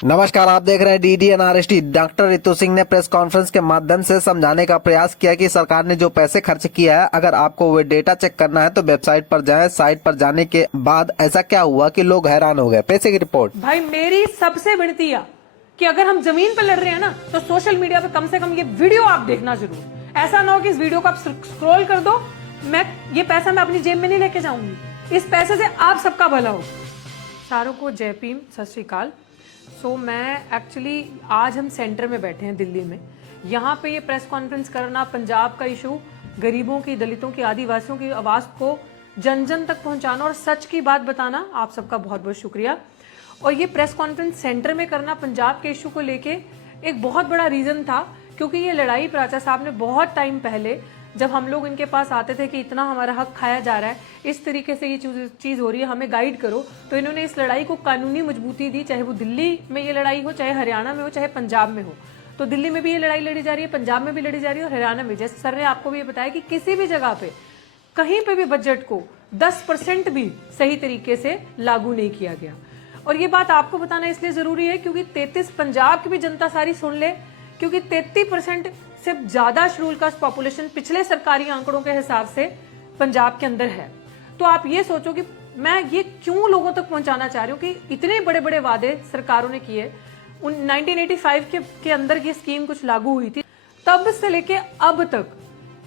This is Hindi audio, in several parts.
नमस्कार, आप देख रहे हैं DDNRST। डॉक्टर रितु सिंह ने प्रेस कॉन्फ्रेंस के माध्यम से समझाने का प्रयास किया कि सरकार ने जो पैसे खर्च किया है, अगर आपको वो डेटा चेक करना है तो वेबसाइट पर जाएं। साइट पर जाने के बाद ऐसा क्या हुआ कि लोग हैरान हो गए। पैसे की रिपोर्ट। भाई मेरी सबसे विनती है कि अगर हम जमीन पर लड़ रहे हैं ना, तो सोशल मीडिया पे कम से कम ये वीडियो आप देखना जरूर। ऐसा ना हो कि इस वीडियो को आप स्क्रॉल कर दो, ये पैसा मैं अपनी जेब में नहीं लेके जाऊंगी। इस पैसे से आप सबका भला हो। सारों को जय भीम, सत श्री अकाल। मैं एक्चुअली आज हम सेंटर में बैठे हैं दिल्ली में। यहाँ पे ये प्रेस कॉन्फ्रेंस करना, पंजाब का इशू, गरीबों की, दलितों की, आदिवासियों की आवाज को जन जन तक पहुंचाना और सच की बात बताना, आप सबका बहुत बहुत शुक्रिया। और ये प्रेस कॉन्फ्रेंस सेंटर में करना पंजाब के इशू को लेके एक बहुत बड़ा रीजन था, क्योंकि ये लड़ाई प्राचा साहब ने बहुत टाइम पहले, जब हम लोग इनके पास आते थे कि इतना हमारा हक खाया जा रहा है, इस तरीके से ये चीज हो रही है, हमें गाइड करो, तो इन्होंने इस लड़ाई को कानूनी मजबूती दी। चाहे वो दिल्ली में ये लड़ाई हो, चाहे हरियाणा में हो, चाहे पंजाब में हो। तो दिल्ली में भी ये लड़ाई लड़ी जा रही है, पंजाब में भी लड़ी जा रही है और हरियाणा में। जैसे सर ने आपको भी ये बताया कि किसी भी जगह पे कहीं पे भी बजट को 10% भी सही तरीके से लागू नहीं किया गया। और ये बात आपको बताना इसलिए जरूरी है क्योंकि 33 पंजाब की भी जनता सारी सुन ले, क्योंकि 33% से ज्यादा शेड्यूल कास्ट पॉपुलेशन पिछले सरकारी आंकड़ों के हिसाब से पंजाब के अंदर है। तो आप ये सोचो कि मैं ये क्यों लोगों तक पहुंचाना चाह रही हूँ कि इतने बड़े बड़े वादे सरकारों ने किए। 1985 के अंदर ये स्कीम कुछ लागू हुई थी, तब से लेके अब तक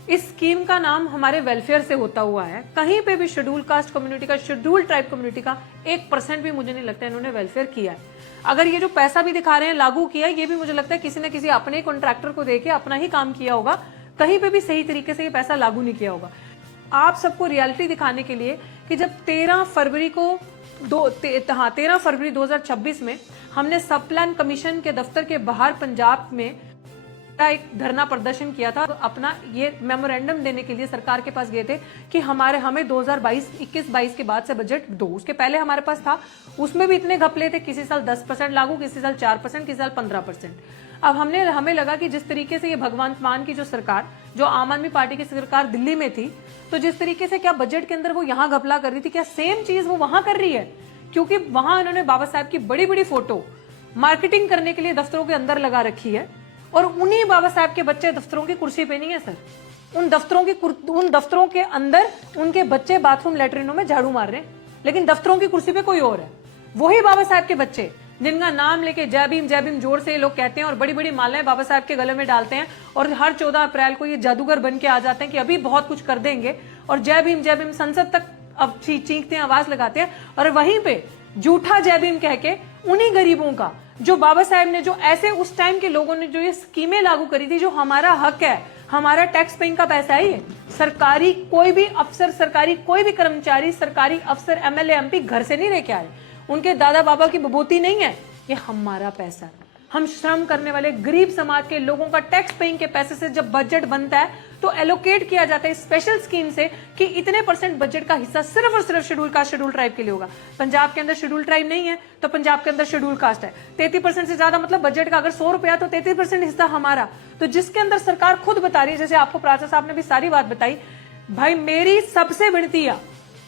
इस स्कीम का नाम हमारे वेलफेयर से होता हुआ है। कहीं पे भी शेड्यूल कास्ट कम्युनिटी का, शेड्यूल ट्राइब कम्युनिटी का 1% भी मुझे नहीं लगता इन्होंने वेलफेयर किया है। अगर ये जो पैसा भी दिखा रहे हैं लागू किया है, ये भी मुझे लगता है किसी न किसी अपने कॉन्ट्रैक्टर को देके अपना ही काम किया होगा। कहीं पे भी सही तरीके से ये पैसा लागू नहीं किया होगा। आप सबको रियलिटी दिखाने के लिए कि जब 13 फरवरी 2026 में हमने सब प्लान कमीशन के दफ्तर के बाहर पंजाब में एक धरना प्रदर्शन किया था, तो अपना ये मेमोरेंडम देने के लिए सरकार के पास गए थे कि हमें 2021-22 के बाद से बजट दो। उसके पहले हमारे पास था, उसमें भी इतने घपले थे, किसी साल 10% लागू, किसी साल 4%, किसी साल 15%। अब हमें लगा कि जिस तरीके से ये भगवंत मान की जो सरकार, जो आम आदमी पार्टी की सरकार दिल्ली में थी, तो जिस तरीके से क्या बजट के अंदर वो यहाँ घपला कर रही थी, क्या सेम चीज वो वहां कर रही है? क्योंकि वहां इन्होंने बाबा साहब की बड़ी बड़ी फोटो मार्केटिंग करने के लिए दफ्तरों के अंदर लगा रखी है, और उन्हीं बाबा साहब के बच्चे दफ्तरों की कुर्सी पे नहीं है सर। उन दफ्तरों के अंदर उनके बच्चे बाथरूम लैट्रिनों में झाड़ू मार रहे हैं, लेकिन दफ्तरों की कुर्सी पे कोई और है। वही बाबा साहब के बच्चे जिनका नाम लेके जय भीम जोर से लोग कहते हैं और बड़ी बड़ी मालाएं बाबा साहब के गले में डालते हैं, और हर 14 अप्रैल को ये जादूगर बन के आ जाते हैं कि अभी बहुत कुछ कर देंगे, और जय भीम संसद तक अब चीखते हैं, आवाज लगाते हैं। और वहीं पे झूठा जय भीम कह के उन्हीं गरीबों का, जो बाबा साहब ने, जो ऐसे उस टाइम के लोगों ने जो ये स्कीमें लागू करी थी, जो हमारा हक है, हमारा टैक्स पेइंग का पैसा है, ये सरकारी कोई भी अफसर, सरकारी कोई भी कर्मचारी, सरकारी अफसर, MLA MP घर से नहीं लेके आए, उनके दादा बाबा की बबूती नहीं है, ये हमारा पैसा है। हम श्रम करने वाले गरीब समाज के लोगों का टैक्स पेइंग के पैसे से जब बजट बनता है तो एलोकेट किया जाता है स्पेशल स्कीम से कि इतने % बजट का हिस्सा सिर्फ और सिर्फ शेड्यूल कास्ट, शेड्यूल ट्राइब के लिए होगा। पंजाब के अंदर शेड्यूल ट्राइब नहीं है, तो पंजाब के अंदर शेड्यूल कास्ट है। 33% से ज्यादा, मतलब बजट का अगर 100 रुपया तो 33% हिस्सा हमारा। तो जिसके अंदर सरकार खुद बता रही है, जैसे आपको प्राचा साहब ने भी सारी बात बताई। भाई मेरी सबसे विनती है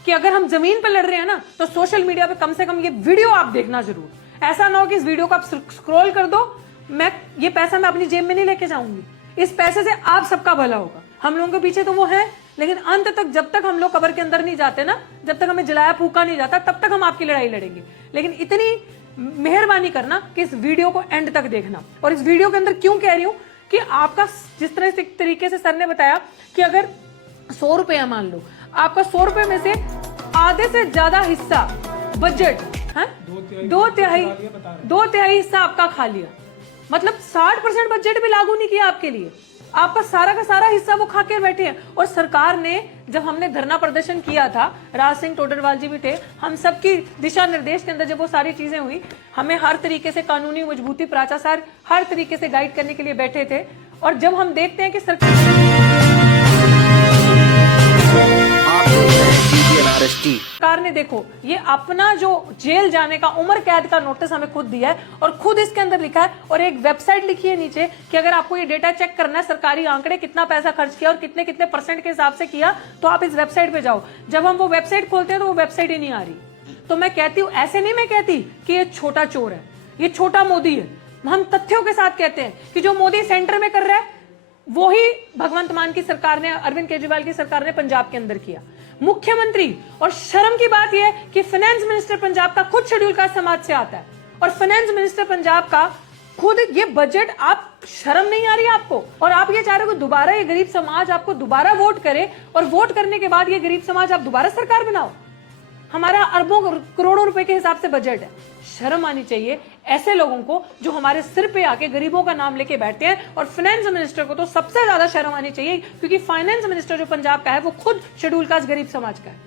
कि अगर हम जमीन पर लड़ रहे हैं ना, तो सोशल मीडिया पे कम से कम ये वीडियो आप देखना जरूर। ऐसा ना हो कि इस वीडियो को आप स्क्रॉल कर दो, ये पैसा मैं अपनी जेब में नहीं लेके जाऊंगी। इस पैसे से आप सबका भला होगा। हम लोगों के पीछे तो वो है, लेकिन अंत तक, जब तक हम लोग कब्र के अंदर नहीं जाते ना, जब तक हमें जलाया फूका नहीं जाता, तब तक हम आपकी लड़ाई लड़ेंगे। लेकिन इतनी मेहरबानी करना कि इस वीडियो को एंड तक देखना। और इस वीडियो के अंदर क्यों कह रही हूं कि आपका, जिस तरह से तरीके से सर ने बताया कि अगर 100 रुपया मान लो, आपका 100 रुपए में से आधे से ज्यादा हिस्सा बजट, 2/3 हिस्सा आपका खा लिया, मतलब 60% बजट भी लागू नहीं किया आपके लिए। आपका सारा का सारा हिस्सा वो खा के बैठे हैं। और सरकार ने, जब हमने धरना प्रदर्शन किया था, राज सिंह टोडरवाल जी भी थे, हम सबकी दिशा निर्देश के अंदर जब वो सारी चीजें हुई, हमें हर तरीके से कानूनी मजबूती, प्राचा सर हर तरीके से गाइड करने के लिए बैठे थे। और जब हम देखते हैं कि सरकार ने, देखो, ये अपना जो जेल जाने का, उम्र कैद का नोटिस हमें खुद दिया है, और खुद इसके अंदर लिखा है, और एक वेबसाइट लिखी है नीचे कि अगर आपको ये डेटा चेक करना है, सरकारी आंकड़े, कितना पैसा खर्च किया और कितने कितने % के हिसाब से किया, तो आप इस वेबसाइट पे जाओ। जब हम वो वेबसाइट खोलते हैं तो वो वेबसाइट ही नहीं आ रही। तो मैं कहती हूँ, ऐसे नहीं मैं कहती कि ये छोटा चोर है, ये छोटा मोदी है। हम तथ्यों के साथ कहते हैं कि जो मोदी सेंटर में कर रहा है वो ही भगवंत मान की सरकार ने, अरविंद केजरीवाल की सरकार ने पंजाब के अंदर किया। मुख्यमंत्री, और शर्म की बात यह है कि फाइनेंस मिनिस्टर पंजाब का खुद शेड्यूल कास्ट समाज से आता है, और फाइनेंस मिनिस्टर पंजाब का खुद ये बजट, आप शर्म नहीं आ रही आपको? और आप ये चाह रहे हो कि दोबारा ये गरीब समाज आपको दोबारा वोट करे, और वोट करने के बाद ये गरीब समाज आप दोबारा सरकार बनाओ। हमारा अरबों करोड़ों रुपए के हिसाब से बजट है। शर्म आनी चाहिए ऐसे लोगों को जो हमारे सिर पे आके गरीबों का नाम लेके बैठते हैं। और फाइनेंस मिनिस्टर को तो सबसे ज्यादा शर्म आनी चाहिए, क्योंकि फाइनेंस मिनिस्टर जो पंजाब का है वो खुद शेड्यूल कास्ट गरीब समाज का है।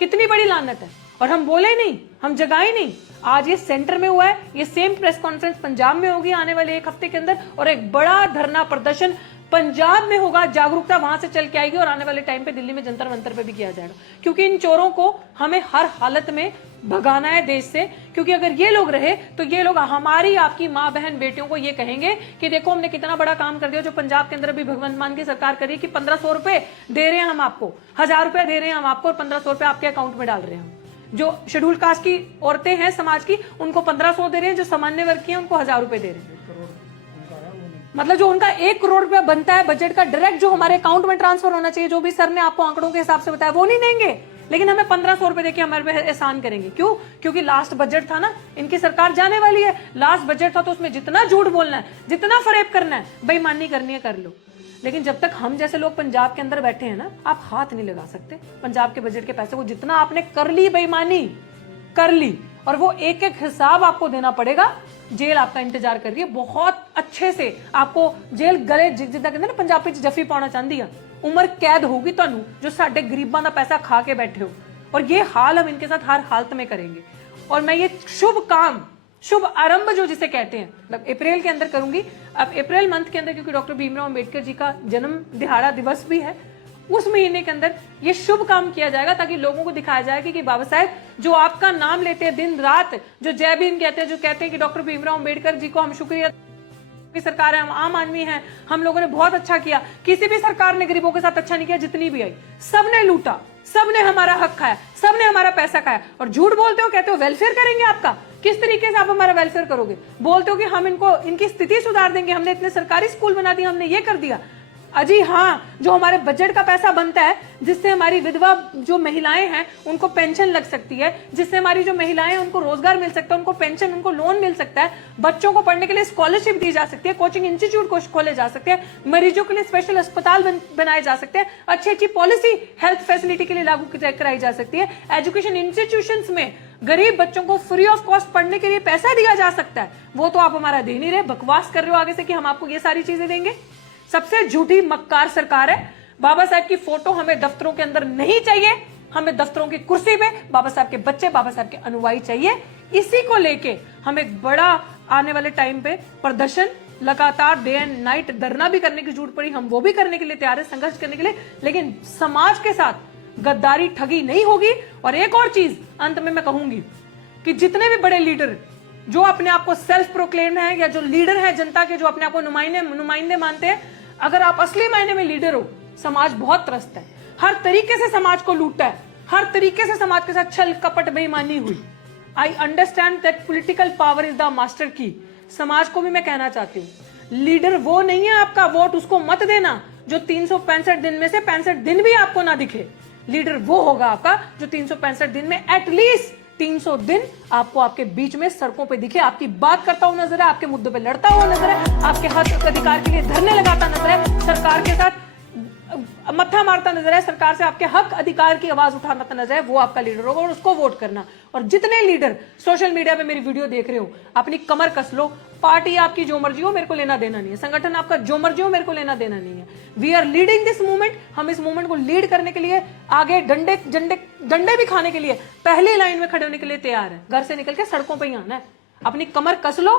कितनी बड़ी लानत है। और हम बोले नहीं, हम जगाए नहीं। आज ये सेंटर में हुआ है, ये सेम प्रेस कॉन्फ्रेंस पंजाब में होगी आने वाले एक हफ्ते के अंदर, और एक बड़ा धरना प्रदर्शन पंजाब में होगा। जागरूकता वहां से चल के आएगी, और आने वाले टाइम पे दिल्ली में जंतर मंतर पे भी किया जाएगा, क्योंकि इन चोरों को हमें हर हालत में भगाना है देश से। क्योंकि अगर ये लोग रहे तो ये लोग हमारी, आपकी माँ बहन बेटियों को ये कहेंगे कि देखो हमने कितना बड़ा काम कर दिया। जो पंजाब के अंदर भी भगवंत मान की सरकार करी कि 1500 रुपए दे रहे हैं हम आपको, 1000 रुपए दे रहे हैं हम आपको, और 1500 रुपए आपके अकाउंट में डाल रहे हैं। जो शेड्यूल कास्ट की औरतें हैं समाज की, उनको 1500 दे रहे हैं, जो सामान्य वर्ग की हैं उनको 1000 रुपए दे रहे हैं। मतलब जो उनका 1 करोड़ रुपया बनता है बजट का, डायरेक्ट जो हमारे अकाउंट में ट्रांसफर होना चाहिए, जो भी सर ने आपको आंकड़ों के हिसाब से बताया, वो नहीं देंगे। लेकिन हमें 1500 रुपए देके हमारे पे एहसान करेंगे। क्यों? क्योंकि लास्ट बजट था ना, इनकी सरकार जाने वाली है। लास्ट बजट था तो उसमें जितना झूठ बोलना है, जितना फरेब करना है, बेईमानी करनी है कर लो। लेकिन जब तक हम जैसे लोग पंजाब के अंदर बैठे हैं ना, आप हाथ नहीं लगा सकते पंजाब के बजट के पैसे को। जितना आपने कर ली बेईमानी, कर ली, और वो एक एक हिसाब आपको देना पड़ेगा। जेल आपका इंतजार कर रही है बहुत अच्छे से। आपको जेल गले जिद्दां कहते ना पंजाबी च जफी पाना चाहती है, उम्र कैद होगी ਤੁਹਾਨੂੰ जो साडे गरीबां दा पैसा खा के बैठे हो। और ये हाल हम इनके साथ हर हालत में करेंगे। और मैं ये शुभ काम, शुभ आरंभ जो जिसे कहते हैं, मतलब अप्रैल के अंदर करूंगी। अब अप्रैल मंथ के अंदर, क्योंकि डॉक्टर भीमराव अंबेडकर जी का जन्म दिहाड़ा दिवस भी है, उस महीने के अंदर ये शुभ काम किया जाएगा, ताकि लोगों को दिखाया जाए कि बाबा साहेब जो आपका नाम लेते हैं दिन रात, जो जय भीम कहते हैं, जो कहते हैं कि डॉक्टर भीमराव अंबेडकर जी को हम शुक्रिया की सरकार है, हम आम आदमी हैं, हम लोगों ने बहुत अच्छा किया। किसी भी सरकार ने गरीबों के साथ अच्छा नहीं किया, जितनी भी आई सबने लूटा, सबने हमारा हक खाया, सबने हमारा पैसा खाया। और झूठ बोलते हो, कहते हो वेलफेयर करेंगे आपका। किस तरीके से आप हमारा वेलफेयर करोगे? बोलते हो कि हम इनको, इनकी स्थिति सुधार देंगे, हमने इतने सरकारी स्कूल बना दिए, हमने ये कर दिया। अजी हाँ, जो हमारे बजट का पैसा बनता है, जिससे हमारी विधवा जो महिलाएं हैं उनको पेंशन लग सकती है, जिससे हमारी जो महिलाएं हैं उनको रोजगार मिल सकता है, उनको पेंशन, उनको लोन मिल सकता है, बच्चों को पढ़ने के लिए स्कॉलरशिप दी जा सकती है, कोचिंग इंस्टीट्यूट को खोले जा सकते हैं, मरीजों के लिए स्पेशल अस्पताल बनाए जा सकते हैं, अच्छी अच्छी पॉलिसी हेल्थ फैसिलिटी के लिए लागू कराई जा सकती है, एजुकेशन इंस्टीट्यूशंस में गरीब बच्चों को फ्री ऑफ कॉस्ट पढ़ने के लिए पैसा दिया जा सकता है। वो तो आप हमारा दे नहीं रहे, बकवास कर रहे हो आगे से कि हम आपको ये सारी चीजें देंगे। सबसे झूठी मक्कार सरकार है। बाबा साहब की फोटो हमें दफ्तरों के अंदर नहीं चाहिए, हमें दफ्तरों की कुर्सी पे बाबा साहब के बच्चे, बाबा साहब के अनुयायी चाहिए। इसी को लेके हम एक बड़ा आने वाले टाइम पे प्रदर्शन, लगातार डे एंड नाइट धरना भी करने की जरूरत पड़ी, हम वो भी करने के लिए तैयार है, संघर्ष करने के लिए। लेकिन समाज के साथ गद्दारी, ठगी नहीं होगी। और एक और चीज अंत में मैं कहूंगी कि जितने भी बड़े लीडर जो अपने आप को सेल्फ प्रोक्लेम है, या जो लीडर है जनता के, जो अपने आप को नुमाइंदे मानते हैं, अगर आप असली मायने में लीडर हो, समाज बहुत त्रस्त है, हर तरीके से समाज को लूटा है, हर तरीके से समाज के साथ छल कपट बेईमानी हुई। I understand that political power is the master की। समाज को भी मैं कहना चाहती हूँ, लीडर वो नहीं है आपका, वोट उसको मत देना जो 365 दिन में से 65 दिन भी आपको ना दिखे। लीडर वो होगा आपका जो 365 दिन में एटलीस्ट 300 दिन आपको आपके बीच में सड़कों पे दिखे, आपकी बात करता हुआ नजर है, आपके मुद्दों पे लड़ता हुआ नजर है, आपके हक अधिकार के लिए धरने लगाता नजर है, सरकार के साथ मत्था मारता नजर है, सरकार से आपके हक अधिकार की आवाज उठाता नजर है, वो आपका लीडर होगा। और उसको वोट करना। और जितने लीडर सोशल मीडिया पे मेरी वीडियो देख रहे हो, अपनी कमर कस लो। पार्टी आपकी जो मर्जी हो, मेरे को लेना देना नहीं है, संगठन आपका जो मर्जी हो, मेरे को लेना देना नहीं है। We are leading this movement. हम इस मूवमेंट को लीड करने के लिए आगे डंडे भी खाने के लिए पहली लाइन में खड़े होने के लिए तैयार है। घर से निकल के सड़कों पर ही आना है। अपनी कमर कस लो।